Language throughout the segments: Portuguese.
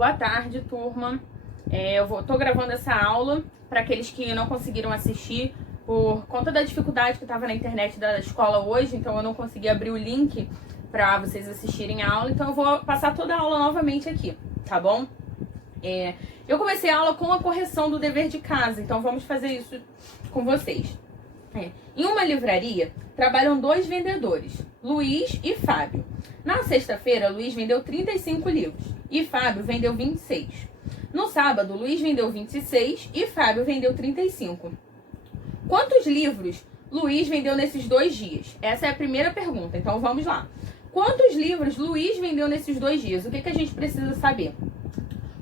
Boa tarde, turma. Tô gravando essa aula para aqueles que não conseguiram assistir por conta da dificuldade que estava na internet da escola hoje, então eu não consegui abrir o link para vocês assistirem a aula, então eu vou passar toda a aula novamente aqui, tá bom? Eu comecei a aula com a correção do dever de casa, então vamos fazer isso com vocês. Em uma livraria, trabalham dois vendedores, Luiz e Fábio. Na sexta-feira, Luiz vendeu 35 livros e Fábio vendeu 26. No sábado, Luiz vendeu 26 e Fábio vendeu 35. Quantos livros Luiz vendeu nesses 2 dias? Essa é a primeira pergunta, então vamos lá. Quantos livros Luiz vendeu nesses 2 dias? O que a gente precisa saber?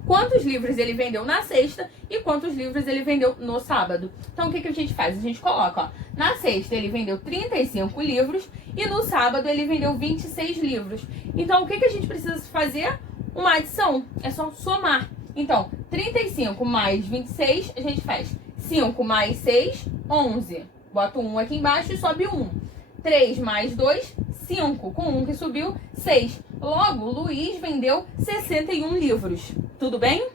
Quantos livros ele vendeu na sexta e quantos livros ele vendeu no sábado. Então, o que a gente faz? A gente coloca, ó, na sexta ele vendeu 35 livros e no sábado ele vendeu 26 livros. Então, o que a gente precisa fazer? Uma adição. É só somar. Então, 35 mais 26, a gente faz 5 mais 6, 11. Bota o 1 aqui embaixo e sobe 1. 3 mais 2, 5. Com 1 que subiu, 6. Logo, Luiz vendeu 61 livros. Tudo bem?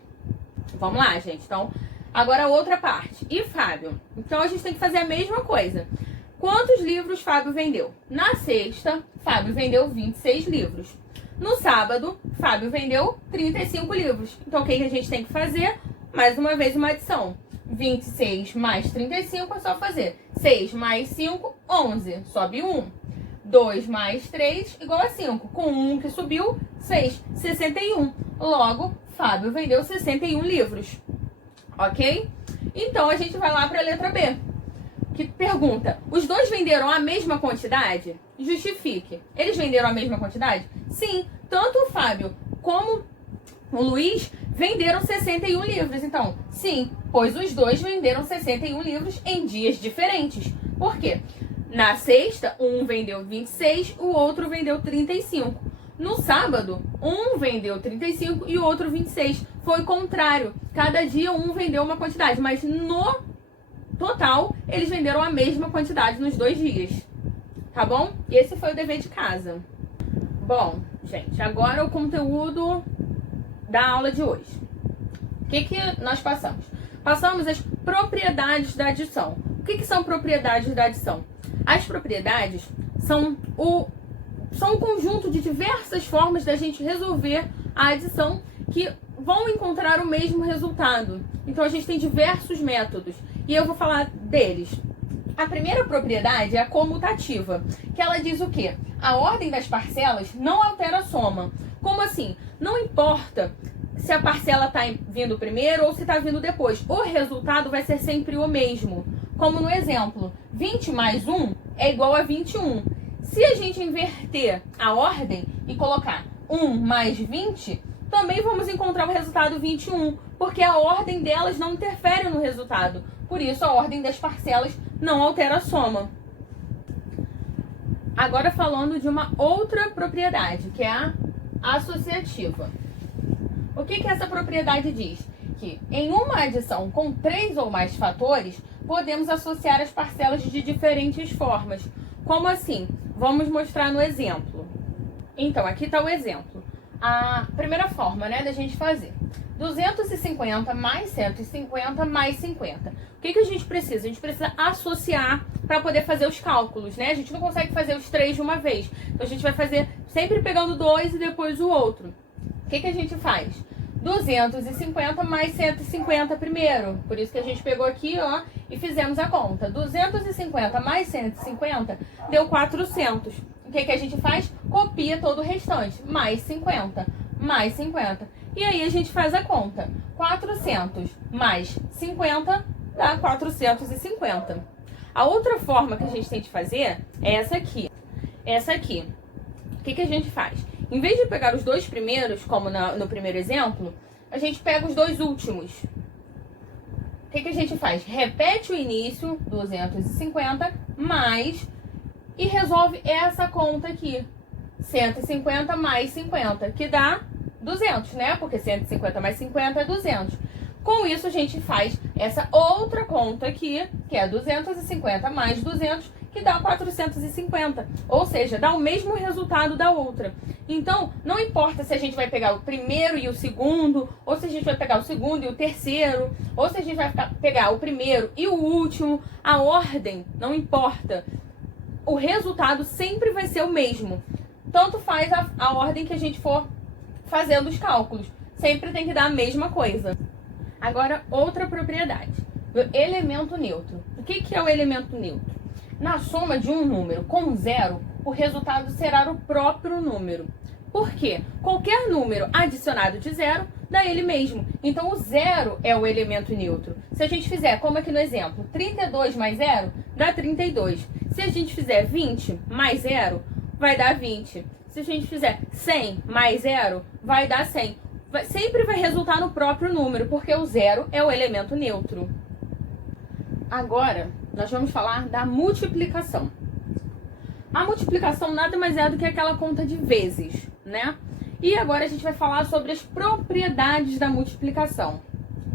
Vamos lá, gente. Então, agora a outra parte. E Fábio? Então, a gente tem que fazer a mesma coisa. Quantos livros Fábio vendeu? Na sexta, Fábio vendeu 26 livros. No sábado, Fábio vendeu 35 livros. Então, o que a gente tem que fazer? Mais uma vez, uma adição. 26 mais 35 é só fazer 6 mais 5, 11. Sobe 1. 2 mais 3 igual a 5. Com 1 que subiu, 6. 61. Logo, Fábio vendeu 61 livros. Ok? Então, a gente vai lá para a letra B. Que pergunta, os dois venderam a mesma quantidade? Justifique. Eles venderam a mesma quantidade? Sim, tanto o Fábio como o Luiz venderam 61 livros. Então, sim, pois os dois venderam 61 livros em dias diferentes. Por quê? Na sexta, um vendeu 26, o outro vendeu 35. No sábado, um vendeu 35 e o outro 26. Foi contrário. Cada dia um vendeu uma quantidade, mas no total, eles venderam a mesma quantidade nos 2 dias. Tá bom? E esse foi o dever de casa. Bom, gente, agora o conteúdo da aula de hoje. O que nós passamos? Passamos as propriedades da adição. O que são propriedades da adição? As propriedades são um conjunto de diversas formas da gente resolver a adição que vão encontrar o mesmo resultado. Então, a gente tem diversos métodos e eu vou falar deles. A primeira propriedade é a comutativa, que ela diz o quê? A ordem das parcelas não altera a soma. Como assim? Não importa se a parcela está vindo primeiro ou se está vindo depois. O resultado vai ser sempre o mesmo. Como no exemplo, 20 mais 1 é igual a 21. Se a gente inverter a ordem e colocar 1 mais 20, também vamos encontrar o resultado 21, porque a ordem delas não interfere no resultado. Por isso, a ordem das parcelas não altera a soma. Agora falando de uma outra propriedade, que é a associativa. O que essa propriedade diz? Que em uma adição com 3 ou mais fatores, podemos associar as parcelas de diferentes formas. Como assim? Vamos mostrar no exemplo. Então, aqui está o exemplo. A primeira forma, né, da gente fazer. 250 mais 150 mais 50. O que a gente precisa? A gente precisa associar para poder fazer os cálculos, né? A gente não consegue fazer os 3 de uma vez. Então, a gente vai fazer sempre pegando 2 e depois o outro. O que a gente faz? 250 mais 150 primeiro. Por isso que a gente pegou aqui, ó, e fizemos a conta. 250 mais 150 deu 400. O que a gente faz? Copia todo o restante. Mais 50. Mais 50. E aí a gente faz a conta. 400 mais 50 dá 450. A outra forma que a gente tem de fazer é essa aqui. Essa aqui. O que a gente faz? Em vez de pegar os 2 primeiros, como no primeiro exemplo, a gente pega os 2 últimos. O que a gente faz? Repete o início, 250, mais, e resolve essa conta aqui. 150 mais 50, que dá 200, né? Porque 150 mais 50 é 200. Com isso, a gente faz essa outra conta aqui, que é 250 mais 200, que dá 450. Ou seja, dá o mesmo resultado da outra. Então, não importa se a gente vai pegar o primeiro e o segundo, ou se a gente vai pegar o segundo e o terceiro, ou se a gente vai pegar o primeiro e o último, a ordem não importa. O resultado sempre vai ser o mesmo. Tanto faz a ordem que a gente for fazendo os cálculos. Sempre tem que dar a mesma coisa. Agora, outra propriedade. O elemento neutro. O que é o elemento neutro? Na soma de um número com zero, o resultado será o próprio número. Por quê? Qualquer número adicionado de zero dá ele mesmo. Então, o zero é o elemento neutro. Se a gente fizer, como aqui no exemplo, 32 mais zero, dá 32. Se a gente fizer 20 mais zero, vai dar 20. Se a gente fizer 100 mais zero, vai dar 100. Sempre vai resultar no próprio número, porque o zero é o elemento neutro. Agora, nós vamos falar da multiplicação. A multiplicação nada mais é do que aquela conta de vezes, né? E agora a gente vai falar sobre as propriedades da multiplicação,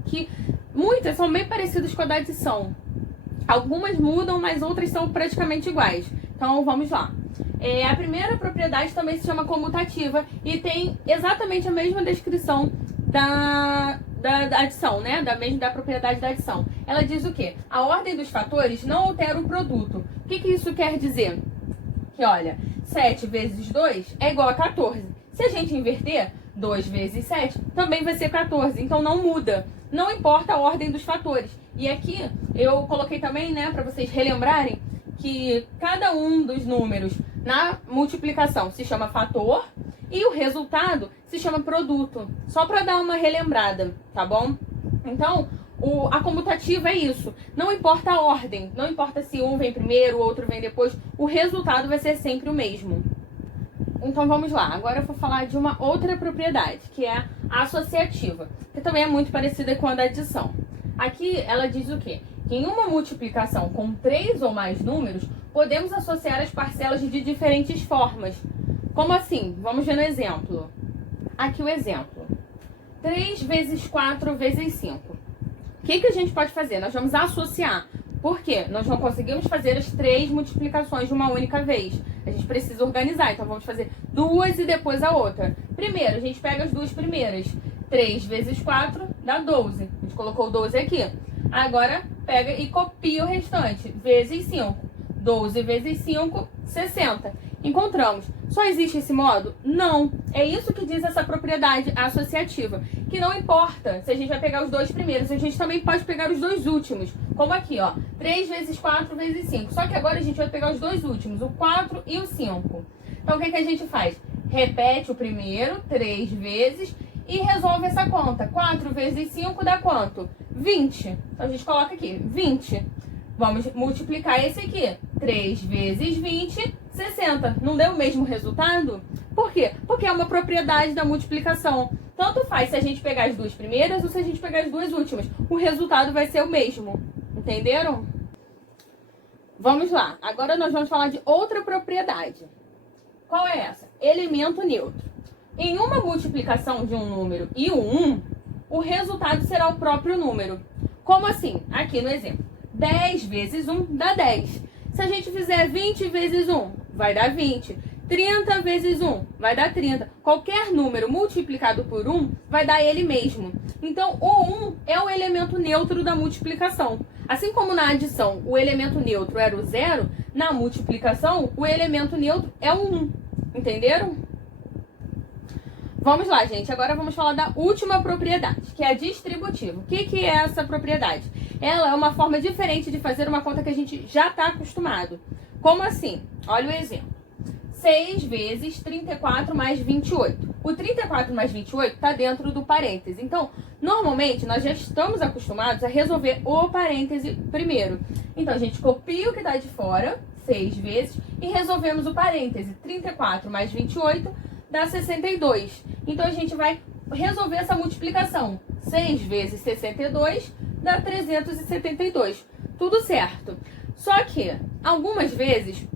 que muitas são bem parecidas com a da adição. Algumas mudam, mas outras são praticamente iguais. Então, vamos lá. A primeira propriedade também se chama comutativa e tem exatamente a mesma descrição da adição, né? Da propriedade da adição. Ela diz o quê? A ordem dos fatores não altera o produto. O que isso quer dizer? Que, olha, 7 vezes 2 é igual a 14. Se a gente inverter, 2 vezes 7 também vai ser 14. Então, não muda. Não importa a ordem dos fatores. E aqui, eu coloquei também, né, para vocês relembrarem, que cada um dos números na multiplicação se chama fator e o resultado se chama produto. Só para dar uma relembrada, tá bom? Então, a comutativa é isso. Não importa a ordem, não importa se um vem primeiro, o outro vem depois, o resultado vai ser sempre o mesmo. Então vamos lá, agora eu vou falar de uma outra propriedade, que é a associativa, que também é muito parecida com a da adição. Aqui ela diz o quê? Que em uma multiplicação com 3 ou mais números, podemos associar as parcelas de diferentes formas. Como assim? Vamos ver no exemplo. Aqui o exemplo. 3 vezes 4 vezes 5. O que a gente pode fazer? Nós vamos associar. Por quê? Nós não conseguimos fazer as 3 multiplicações de uma única vez. A gente precisa organizar, então vamos fazer duas e depois a outra. Primeiro, a gente pega as duas primeiras. 3 vezes 4 dá 12. A gente colocou 12 aqui. Agora, pega e copia o restante. Vezes 5. 12 vezes 5, 60. Encontramos. Só existe esse modo? Não. É isso que diz essa propriedade associativa. Que não importa se a gente vai pegar os dois primeiros, a gente também pode pegar os dois últimos. Como aqui, ó. 3 vezes 4 vezes 5. Só que agora a gente vai pegar os dois últimos, o 4 e o 5. Então, o que a gente faz? Repete o primeiro 3 vezes e resolve essa conta. 4 vezes 5 dá quanto? 20. Então, a gente coloca aqui, 20. Vamos multiplicar esse aqui. 3 vezes 20, 60. Não deu o mesmo resultado? Por quê? Porque é uma propriedade da multiplicação. Tanto faz se a gente pegar as duas primeiras ou se a gente pegar as duas últimas. O resultado vai ser o mesmo. Entenderam? Vamos lá. Agora nós vamos falar de outra propriedade. Qual é essa? Elemento neutro. Em uma multiplicação de um número e um 1, o resultado será o próprio número. Como assim? Aqui no exemplo. 10 vezes 1 dá 10. Se a gente fizer 20 vezes 1, vai dar 20. 30 vezes 1 vai dar 30. Qualquer número multiplicado por 1 vai dar ele mesmo. Então, o 1 é o elemento neutro da multiplicação. Assim como na adição o elemento neutro era o 0, na multiplicação o elemento neutro é o 1. Entenderam? Vamos lá, gente. Agora vamos falar da última propriedade, que é a distributiva. O que é essa propriedade? Ela é uma forma diferente de fazer uma conta que a gente já está acostumado. Como assim? Olha o exemplo. 6 vezes 34 mais 28. O 34 mais 28 está dentro do parêntese. Então, normalmente, nós já estamos acostumados a resolver o parêntese primeiro. Então, a gente copia o que está de fora, 6 vezes, e resolvemos o parêntese. 34 mais 28 dá 62. Então, a gente vai resolver essa multiplicação. 6 vezes 62 dá 372. Tudo certo. Só que, algumas vezes,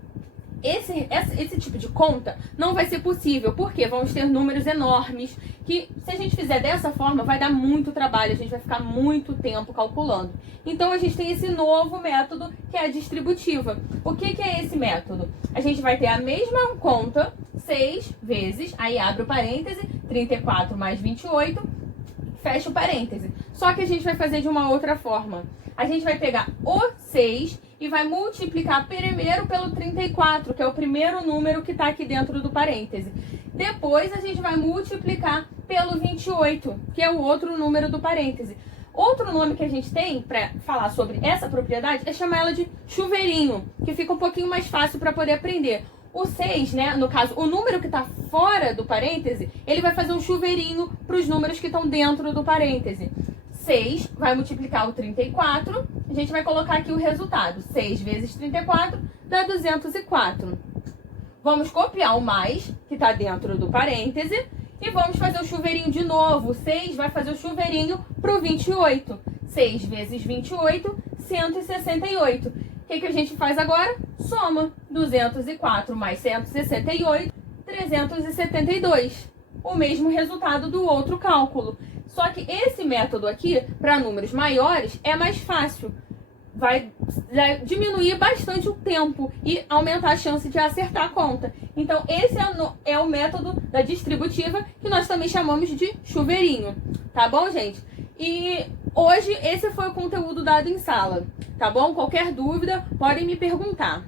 esse tipo de conta não vai ser possível, porque vamos ter números enormes, que se a gente fizer dessa forma vai dar muito trabalho, a gente vai ficar muito tempo calculando. Então a gente tem esse novo método que é a distributiva. O que é esse método? A gente vai ter a mesma conta 6 vezes, aí abre o parêntese, 34 mais 28, fecha o parêntese. Só que a gente vai fazer de uma outra forma. A gente vai pegar o 6 e vai multiplicar primeiro pelo 34, que é o primeiro número que está aqui dentro do parêntese. Depois a gente vai multiplicar pelo 28, que é o outro número do parêntese. Outro nome que a gente tem para falar sobre essa propriedade é chamar ela de chuveirinho, que fica um pouquinho mais fácil para poder aprender. O 6, né, no caso, o número que está fora do parêntese, ele vai fazer um chuveirinho para os números que estão dentro do parêntese. 6 vai multiplicar o 34, a gente vai colocar aqui o resultado. 6 vezes 34 dá 204. Vamos copiar o mais, que está dentro do parêntese, e vamos fazer o chuveirinho de novo. 6 vai fazer o chuveirinho para o 28. 6 vezes 28, 168. O que a gente faz agora? Soma 204 mais 168, 372. O mesmo resultado do outro cálculo. Só que esse método aqui, para números maiores, é mais fácil. Vai diminuir bastante o tempo e aumentar a chance de acertar a conta. Então, esse é o método da distributiva, que nós também chamamos de chuveirinho. Tá bom, gente? E hoje esse foi o conteúdo dado em sala. Tá bom? Qualquer dúvida, podem me perguntar.